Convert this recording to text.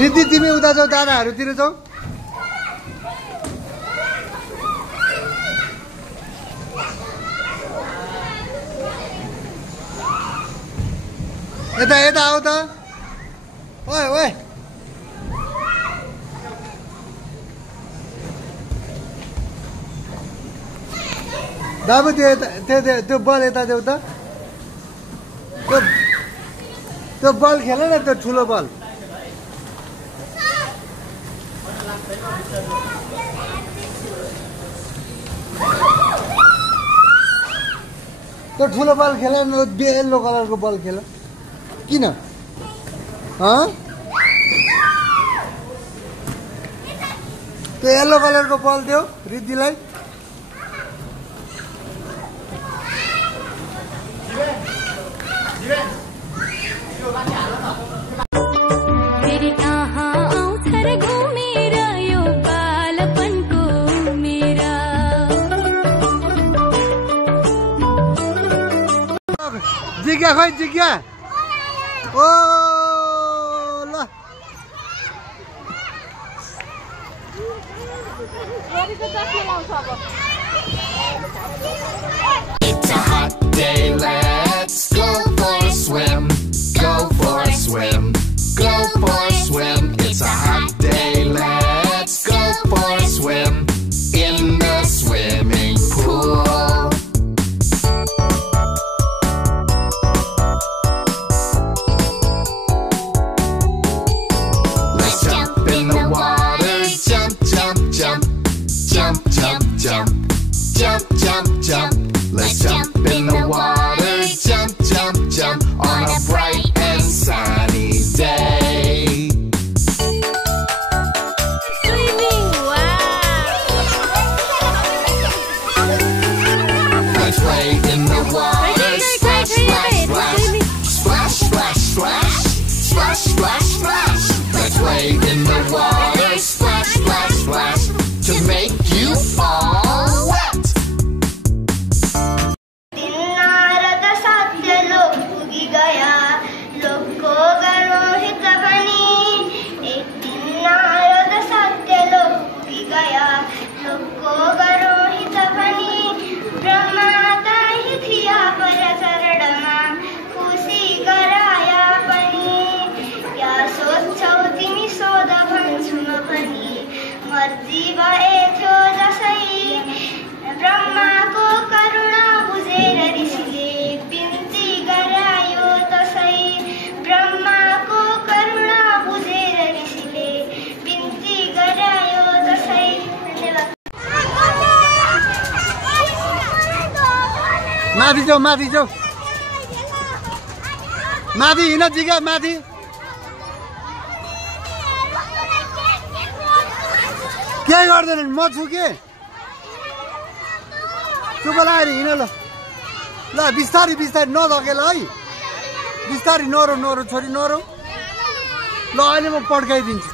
रिद्धि तिमी उता जाऊ दादाहरूतिर जाऊ यता यता आऊ त ओए ओए बाबु त्यो बल यता देऊ त त्यो बल खेल न त्यो ठुलो बल त्यो ठुलो बल खेल न येल्लो कलरको बल खेल किन त्यो येल्लो कलरको बल दियो रिद्धिलाई फेरि कहाँ आउँछ र घुमेर यो बालपनको मेरा जिज्ञा खोइ जिज्ञा ओ ल It's a hot day, let's go for a swim. Go for a swim. Go for a swim. It's a hot day, let's go for a swim in the swimming pool. Let's jump in the water, jump, jump, jump, jump, jump, jump, jump, jump, jump. Let's jump in the water, jump, jump, jump on a bright and sunny day. Swimming, wow! Let's play in the water, splash, splash, splash, splash, splash, splash, splash, splash, splash. Let's play in the water, splash, splash, splash, to make you all wet. मर्जी भए थियो जसै ब्रह्माको करुणा बुझेर ऋषिले बिन्ती गरायो तसै ब्रह्माको करुणा बुझेर ऋषिले बिन्ती गरायो तसै माथि जाऊ माथि जाऊ माथि हिँड जिगा माथि केही गर्दैनन् म छु के चुप लगाएर हिँड ल ल बिस्तारी बिस्तारी नधकेल है बिस्तारी नरो नरो छोरी नरो ल अहिले म पड्काइदिन्छु